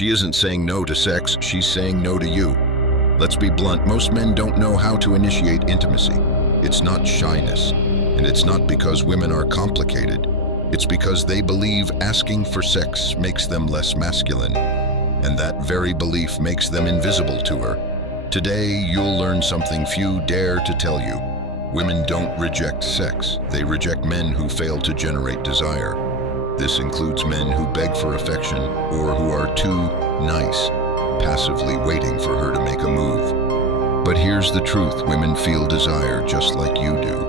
She isn't saying no to sex, she's saying no to you. Let's be blunt, most men don't know how to initiate intimacy. It's not shyness, and it's not because women are complicated. It's because they believe asking for sex makes them less masculine, and that very belief makes them invisible to her. Today, you'll learn something few dare to tell you. Women don't reject sex, they reject men who fail to generate desire. This includes men who beg for affection or who are too nice, passively waiting for her to make a move. But here's the truth, women feel desire just like you do.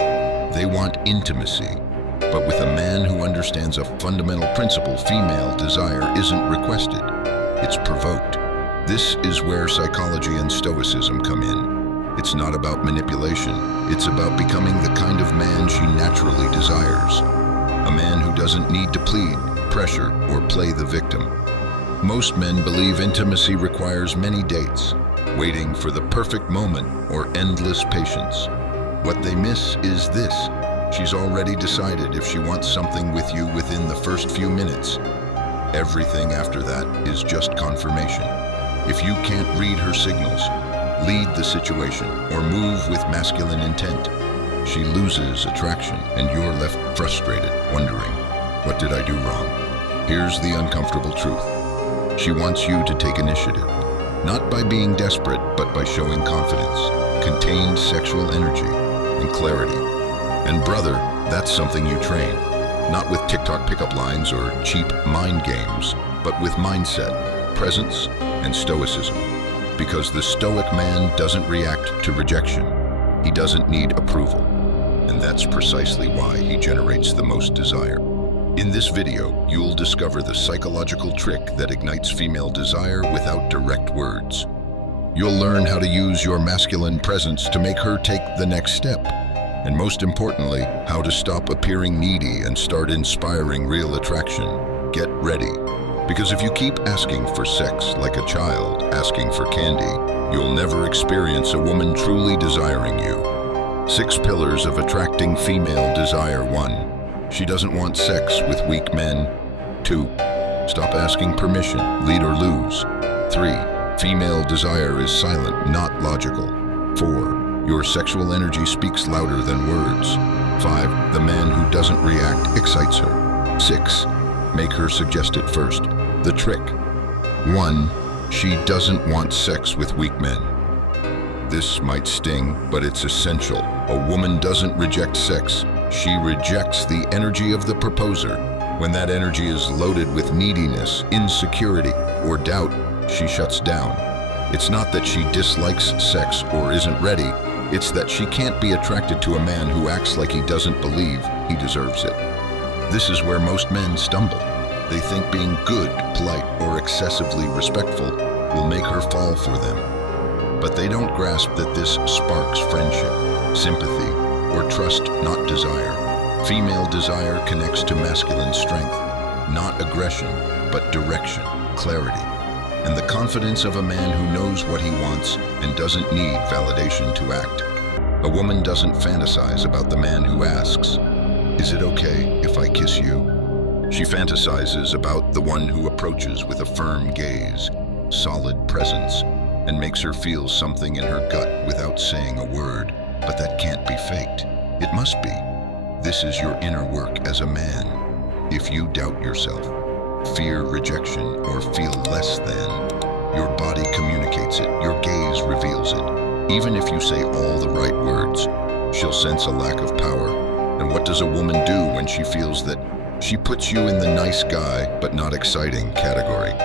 They want intimacy, but with a man who understands a fundamental principle, female desire isn't requested, it's provoked. This is where psychology and stoicism come in. It's not about manipulation, it's about becoming the kind of man she naturally desires. A man who doesn't need to plead, pressure, or play the victim. Most men believe intimacy requires many dates, waiting for the perfect moment or endless patience. What they miss is this. She's already decided if she wants something with you within the first few minutes. Everything after that is just confirmation. If you can't read her signals, lead the situation, or move with masculine intent, she loses attraction and you're left frustrated, wondering, what did I do wrong? Here's the uncomfortable truth. She wants you to take initiative, not by being desperate, but by showing confidence, contained sexual energy, and clarity. And brother, that's something you train, not with TikTok pickup lines or cheap mind games, but with mindset, presence, and stoicism. Because the stoic man doesn't react to rejection. He doesn't need approval. And that's precisely why he generates the most desire. In this video, you'll discover the psychological trick that ignites female desire without direct words. You'll learn how to use your masculine presence to make her take the next step. And most importantly, how to stop appearing needy and start inspiring real attraction. Get ready. Because if you keep asking for sex like a child asking for candy, you'll never experience a woman truly desiring you. 6 pillars of attracting female desire. 1. She doesn't want sex with weak men. 2. Stop asking permission, lead or lose. 3. Female desire is silent, not logical. 4. Your sexual energy speaks louder than words. 5. The man who doesn't react excites her. 6. Make her suggest it first. The trick. 1. She doesn't want sex with weak men. This might sting, but it's essential. A woman doesn't reject sex. She rejects the energy of the proposer. When that energy is loaded with neediness, insecurity, or doubt, she shuts down. It's not that she dislikes sex or isn't ready. It's that she can't be attracted to a man who acts like he doesn't believe he deserves it. This is where most men stumble. They think being good, polite, or excessively respectful will make her fall for them. But they don't grasp that this sparks friendship, sympathy, or trust, not desire. Female desire connects to masculine strength, not aggression, but direction, clarity, and the confidence of a man who knows what he wants and doesn't need validation to act. A woman doesn't fantasize about the man who asks, "Is it okay if I kiss you?" She fantasizes about the one who approaches with a firm gaze, solid presence, and makes her feel something in her gut without saying a word. But that can't be faked. It must be. This is your inner work as a man. If you doubt yourself, fear rejection, or feel less than, your body communicates it, your gaze reveals it. Even if you say all the right words, she'll sense a lack of power. And what does a woman do when she feels that she puts you in the nice guy but not exciting category?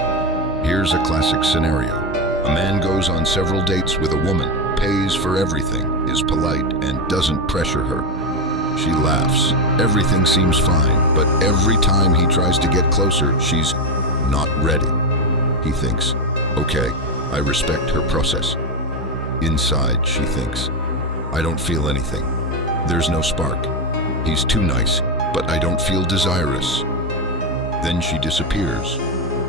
Here's a classic scenario. A man goes on several dates with a woman, pays for everything, is polite, and doesn't pressure her. She laughs. Everything seems fine, but every time he tries to get closer, she's not ready. He thinks, okay, I respect her process. Inside, she thinks, I don't feel anything. There's no spark. He's too nice, but I don't feel desirous. Then she disappears,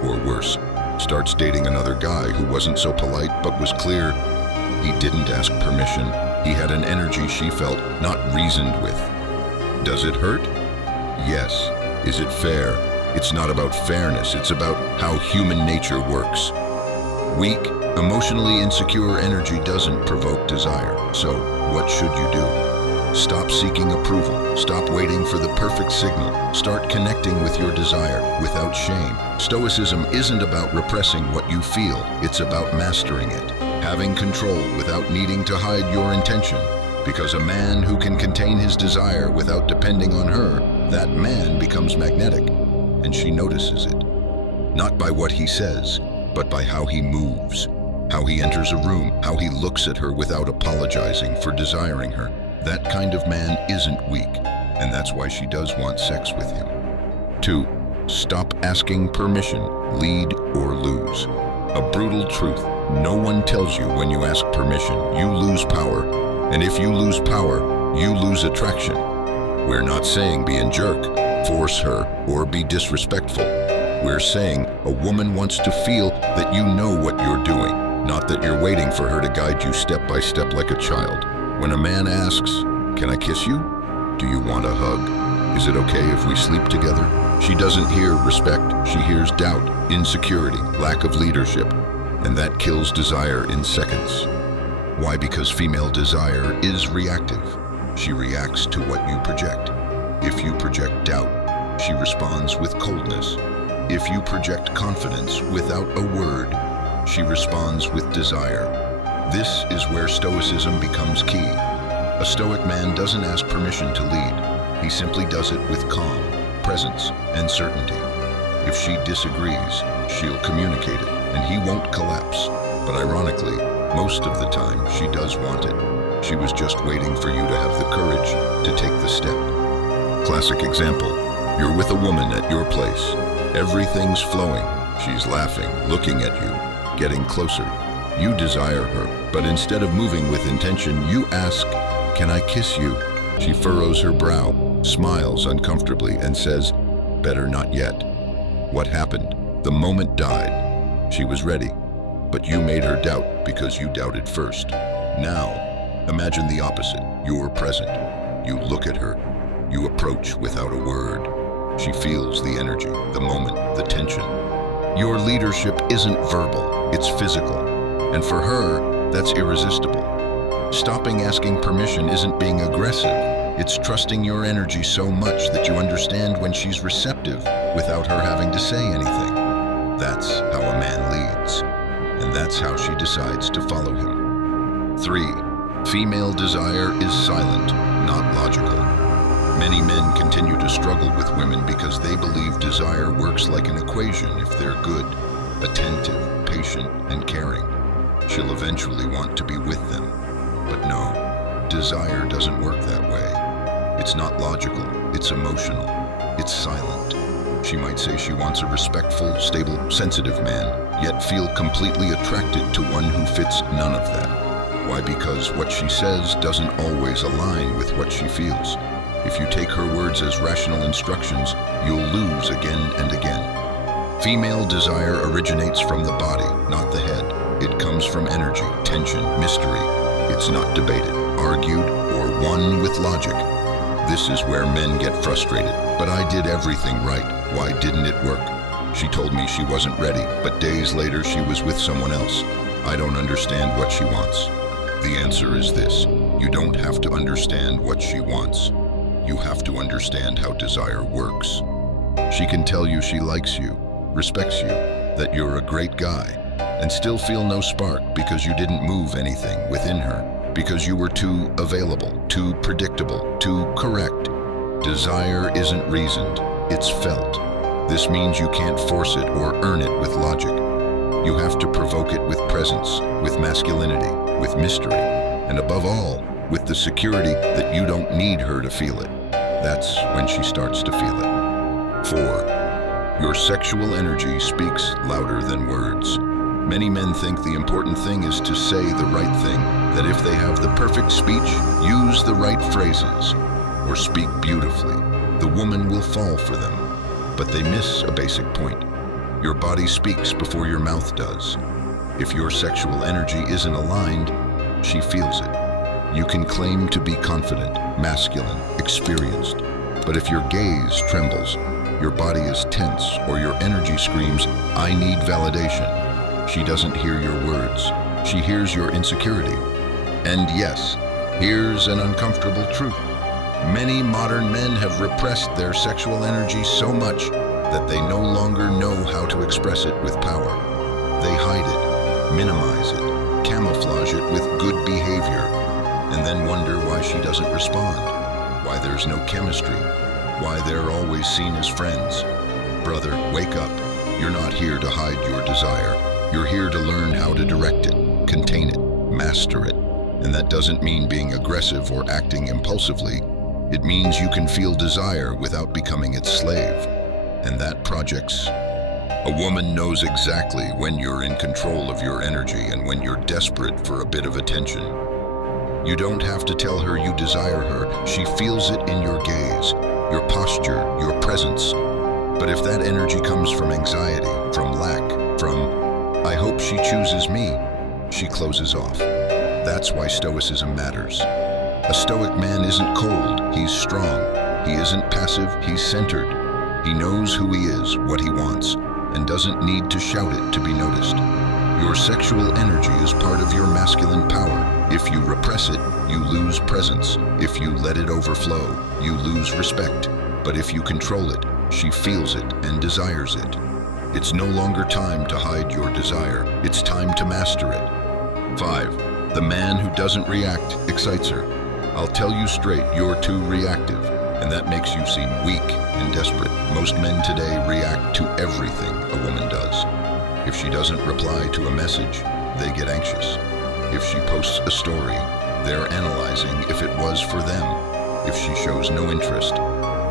or worse, starts dating another guy who wasn't so polite but was clear. He didn't ask permission. He had an energy she felt, not reasoned with. Does it hurt? Yes. Is it fair? It's not about fairness, it's about how human nature works. Weak, emotionally insecure energy doesn't provoke desire. So, what should you do? Stop seeking approval. Stop waiting for the perfect signal. Start connecting with your desire without shame. Stoicism isn't about repressing what you feel. It's about mastering it. Having control without needing to hide your intention. Because a man who can contain his desire without depending on her, that man becomes magnetic, and she notices it. Not by what he says, but by how he moves, how he enters a room, how he looks at her without apologizing for desiring her. That kind of man isn't weak, and that's why she does want sex with him. 2. Stop asking permission, lead or lose. A brutal truth. No one tells you when you ask permission, you lose power. And if you lose power, you lose attraction. We're not saying be a jerk, force her, or be disrespectful. We're saying a woman wants to feel that you know what you're doing, not that you're waiting for her to guide you step by step like a child. When a man asks, "Can I kiss you?" "Do you want a hug?" "Is it okay if we sleep together?" She doesn't hear respect, she hears doubt, insecurity, lack of leadership, and that kills desire in seconds. Why? Because female desire is reactive. She reacts to what you project. If you project doubt, she responds with coldness. If you project confidence without a word, she responds with desire. This is where Stoicism becomes key. A Stoic man doesn't ask permission to lead. He simply does it with calm, presence, and certainty. If she disagrees, she'll communicate it, and he won't collapse. But ironically, most of the time, she does want it. She was just waiting for you to have the courage to take the step. Classic example. You're with a woman at your place. Everything's flowing. She's laughing, looking at you, getting closer. You desire her, but instead of moving with intention, you ask, "Can I kiss you?" She furrows her brow, smiles uncomfortably, and says, "Better not yet." What happened? The moment died. She was ready, but you made her doubt because you doubted first. Now, imagine the opposite. You're present. You look at her. You approach without a word. She feels the energy, the moment, the tension. Your leadership isn't verbal, it's physical. And for her, that's irresistible. Stopping asking permission isn't being aggressive. It's trusting your energy so much that you understand when she's receptive without her having to say anything. That's how a man leads. And that's how she decides to follow him. 3. Female desire is silent, not logical. Many men continue to struggle with women because they believe desire works like an equation. If they're good, attentive, patient, and caring, she'll eventually want to be with them. But no, desire doesn't work that way. It's not logical, it's emotional, it's silent. She might say she wants a respectful, stable, sensitive man, yet feel completely attracted to one who fits none of that. Why? Because what she says doesn't always align with what she feels. If you take her words as rational instructions, you'll lose again and again. Female desire originates from the body, not the head. It comes from energy, tension, mystery. It's not debated, argued, or won with logic. This is where men get frustrated. But I did everything right. Why didn't it work? She told me she wasn't ready, but days later she was with someone else. I don't understand what she wants. The answer is this: you don't have to understand what she wants. You have to understand how desire works. She can tell you she likes you, respects you, that you're a great guy, and still feel no spark because you didn't move anything within her, because you were too available, too predictable, too correct. Desire isn't reasoned, it's felt. This means you can't force it or earn it with logic. You have to provoke it with presence, with masculinity, with mystery, and above all, with the security that you don't need her to feel it. That's when she starts to feel it. 4. Your sexual energy speaks louder than words. Many men think the important thing is to say the right thing, that if they have the perfect speech, use the right phrases, or speak beautifully, the woman will fall for them. But they miss a basic point. Your body speaks before your mouth does. If your sexual energy isn't aligned, she feels it. You can claim to be confident, masculine, experienced, but if your gaze trembles, your body is tense, or your energy screams, "I need validation." She doesn't hear your words. She hears your insecurity. And yes, here's an uncomfortable truth. Many modern men have repressed their sexual energy so much that they no longer know how to express it with power. They hide it, minimize it, camouflage it with good behavior, and then wonder why she doesn't respond, why there's no chemistry, why they're always seen as friends. Brother, wake up. You're not here to hide your desire. You're here to learn how to direct it, contain it, master it. And that doesn't mean being aggressive or acting impulsively. It means you can feel desire without becoming its slave. And that projects. A woman knows exactly when you're in control of your energy and when you're desperate for a bit of attention. You don't have to tell her you desire her. She feels it in your gaze, your posture, your presence. But if that energy comes from anxiety, from lack, from, "I hope she chooses me," she closes off. That's why Stoicism matters. A Stoic man isn't cold, he's strong. He isn't passive, he's centered. He knows who he is, what he wants, and doesn't need to shout it to be noticed. Your sexual energy is part of your masculine power. If you repress it, you lose presence. If you let it overflow, you lose respect. But if you control it, she feels it and desires it. It's no longer time to hide your desire. It's time to master it. 5. The man who doesn't react excites her. I'll tell you straight, you're too reactive, and that makes you seem weak and desperate. Most men today react to everything a woman does. If she doesn't reply to a message, they get anxious. If she posts a story, they're analyzing if it was for them. If she shows no interest,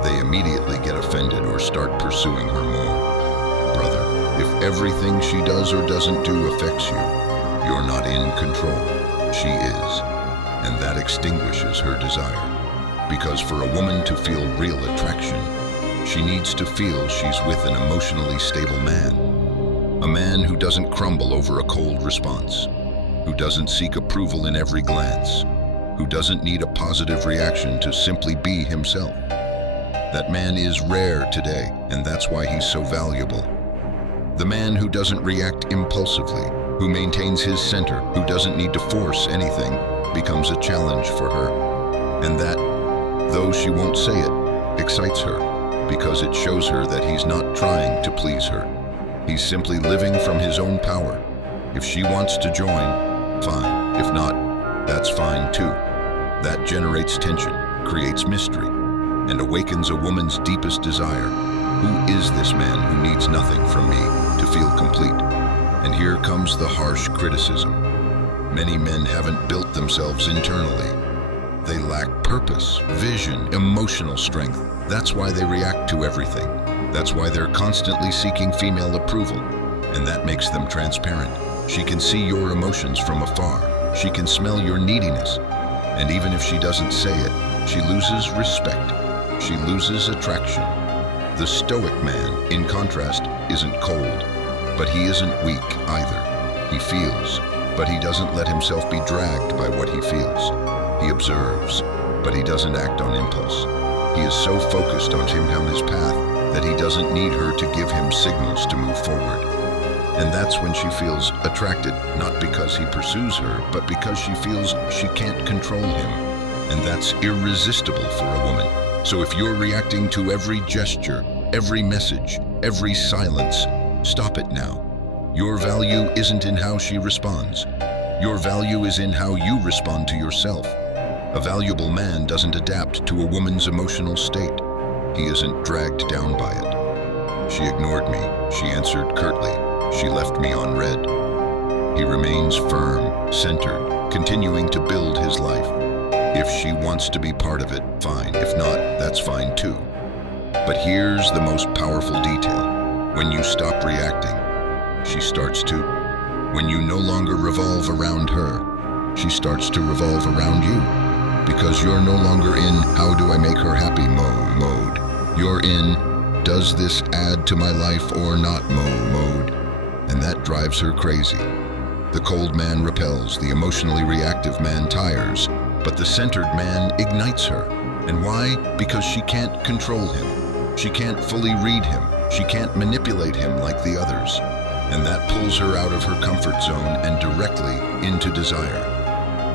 they immediately get offended or start pursuing her more. Brother, if everything she does or doesn't do affects you, you're not in control. She is. And that extinguishes her desire. Because for a woman to feel real attraction, she needs to feel she's with an emotionally stable man. A man who doesn't crumble over a cold response, who doesn't seek approval in every glance, who doesn't need a positive reaction to simply be himself. That man is rare today, and that's why he's so valuable. The man who doesn't react impulsively, who maintains his center, who doesn't need to force anything, becomes a challenge for her. And that, though she won't say it, excites her, because it shows her that he's not trying to please her. He's simply living from his own power. If she wants to join, fine. If not, that's fine too. That generates tension, creates mystery, and awakens a woman's deepest desire. Who is this man who needs nothing from me to feel complete? And here comes the harsh criticism. Many men haven't built themselves internally. They lack purpose, vision, emotional strength. That's why they react to everything. That's why they're constantly seeking female approval. And that makes them transparent. She can see your emotions from afar. She can smell your neediness. And even if she doesn't say it, she loses respect. She loses attraction. The Stoic man, in contrast, isn't cold, but he isn't weak either. He feels, but he doesn't let himself be dragged by what he feels. He observes, but he doesn't act on impulse. He is so focused on his path that he doesn't need her to give him signals to move forward. And that's when she feels attracted, not because he pursues her, but because she feels she can't control him. And that's irresistible for a woman. So if you're reacting to every gesture, every message, every silence, stop it now. Your value isn't in how she responds. Your value is in how you respond to yourself. A valuable man doesn't adapt to a woman's emotional state. He isn't dragged down by it. She ignored me. She answered curtly. She left me on red. He remains firm, centered, continuing to build his life. If she wants to be part of it, fine. If not, that's fine too. But here's the most powerful detail. When you stop reacting, she starts to. When you no longer revolve around her, she starts to revolve around you. Because you're no longer in how do I make her happy mode. You're in does this add to my life or not mode. And that drives her crazy. The cold man repels, the emotionally reactive man tires, but the centered man ignites her. And why? Because she can't control him. She can't fully read him. She can't manipulate him like the others. And that pulls her out of her comfort zone and directly into desire.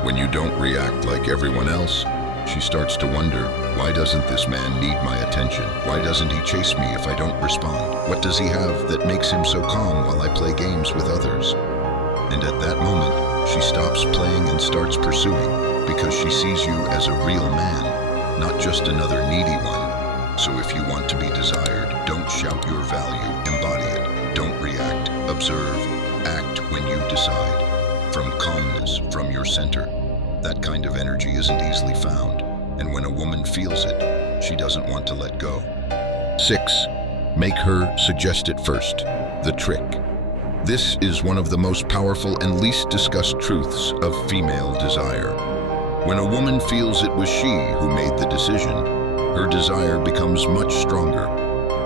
When you don't react like everyone else, she starts to wonder, why doesn't this man need my attention? Why doesn't he chase me if I don't respond? What does he have that makes him so calm while I play games with others? And at that moment, she stops playing and starts pursuing, because she sees you as a real man, not just another needy one. So if you want to be desired, don't shout your value, embody it. Don't react, observe, act when you decide. From calmness, from your center. That kind of energy isn't easily found, and when a woman feels it, she doesn't want to let go. 6. Make her suggest it first. The trick. This is one of the most powerful and least discussed truths of female desire. When a woman feels it was she who made the decision, her desire becomes much stronger.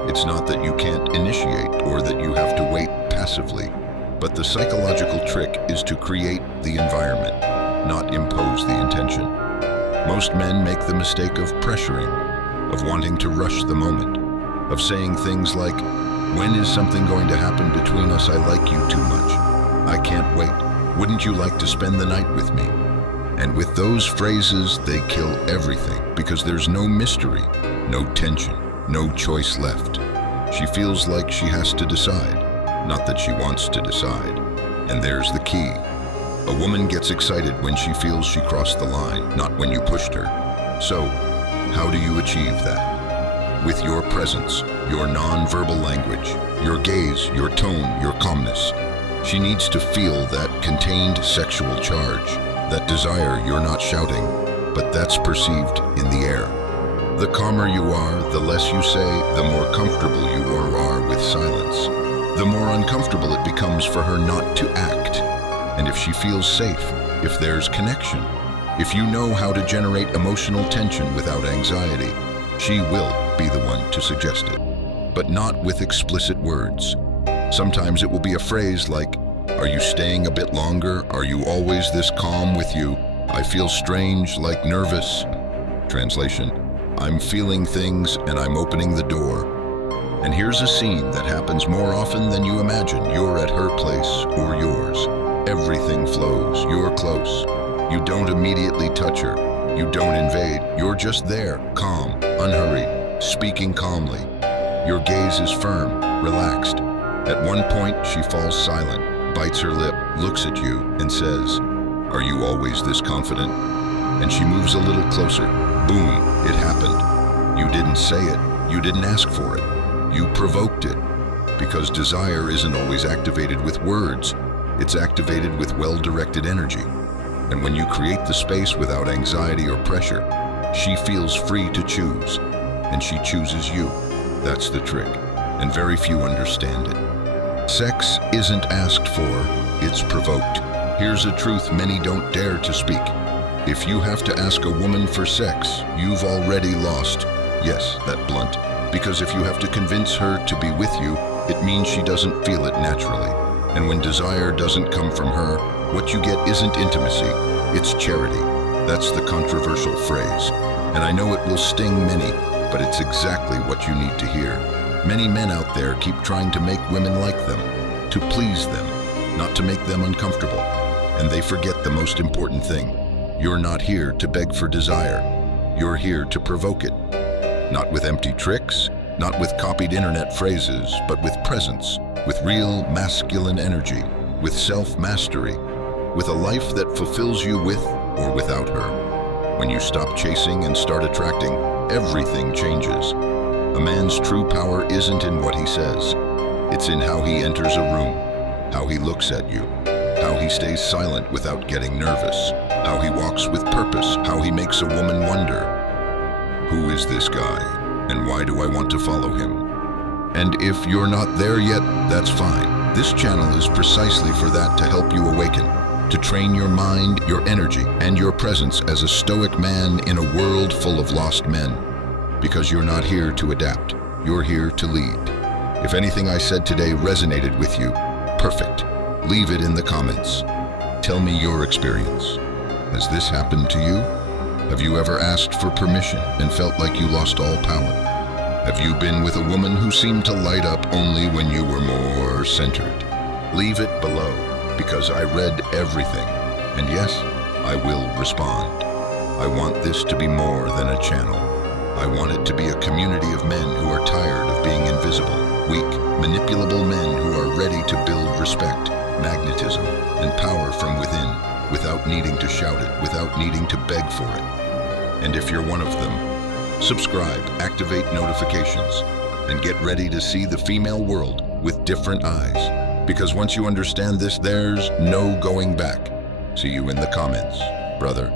It's not that you can't initiate or that you have to wait passively, but the psychological trick is to create the environment, not impose the intention. Most men make the mistake of pressuring, of wanting to rush the moment, of saying things like, when is something going to happen between us? I like you too much. I can't wait. Wouldn't you like to spend the night with me? And with those phrases, they kill everything, because there's no mystery, no tension, no choice left. She feels like she has to decide, not that she wants to decide. And there's the key. A woman gets excited when she feels she crossed the line, not when you pushed her. So, how do you achieve that? With your presence, your non-verbal language, your gaze, your tone, your calmness. She needs to feel that contained sexual charge, that desire you're not shouting, but that's perceived in the air. The calmer you are, the less you say, the more comfortable you are with silence. The more uncomfortable it becomes for her not to act. And if she feels safe, if there's connection, if you know how to generate emotional tension without anxiety, she will be the one to suggest it. But not with explicit words. Sometimes it will be a phrase like, are you staying a bit longer? Are you always this calm with you? I feel strange, like nervous. Translation, I'm feeling things and I'm opening the door. And here's a scene that happens more often than you imagine. You're at her place or yours. Everything flows. You're close. You don't immediately touch her. You don't invade. You're just there, calm, unhurried, speaking calmly. Your gaze is firm, relaxed. At one point, she falls silent, bites her lip, looks at you, and says, are you always this confident? And she moves a little closer. Boom, it happened. You didn't say it. You didn't ask for it. You provoked it. Because desire isn't always activated with words. It's activated with well-directed energy. And when you create the space without anxiety or pressure, she feels free to choose. And she chooses you. That's the trick. And very few understand it. Sex isn't asked for, it's provoked. Here's a truth many don't dare to speak. If you have to ask a woman for sex, you've already lost. Yes, that blunt. Because if you have to convince her to be with you, it means she doesn't feel it naturally. And when desire doesn't come from her, what you get isn't intimacy, it's charity. That's the controversial phrase. And I know it will sting many, but it's exactly what you need to hear. Many men out there keep trying to make women like them, to please them, not to make them uncomfortable. And they forget the most important thing. You're not here to beg for desire. You're here to provoke it. Not with empty tricks, not with copied internet phrases, but with presence, with real masculine energy, with self-mastery, with a life that fulfills you with or without her. When you stop chasing and start attracting, everything changes. A man's true power isn't in what he says. It's in how he enters a room, how he looks at you, how he stays silent without getting nervous, how he walks with purpose, how he makes a woman wonder, who is this guy, and why do I want to follow him? And if you're not there yet, that's fine. This channel is precisely for that, to help you awaken, to train your mind, your energy, and your presence as a stoic man in a world full of lost men. Because you're not here to adapt, you're here to lead. If anything I said today resonated with you, perfect. Leave it in the comments. Tell me your experience. Has this happened to you? Have you ever asked for permission and felt like you lost all power? Have you been with a woman who seemed to light up only when you were more centered? Leave it below, because I read everything. And yes, I will respond. I want this to be more than a channel. I want it to be a community of men who are tired of being invisible, weak, manipulable men who are ready to build respect, magnetism, and power from within, without needing to shout it, without needing to beg for it. And if you're one of them, subscribe, activate notifications, and get ready to see the female world with different eyes. Because once you understand this, there's no going back. See you in the comments, brother.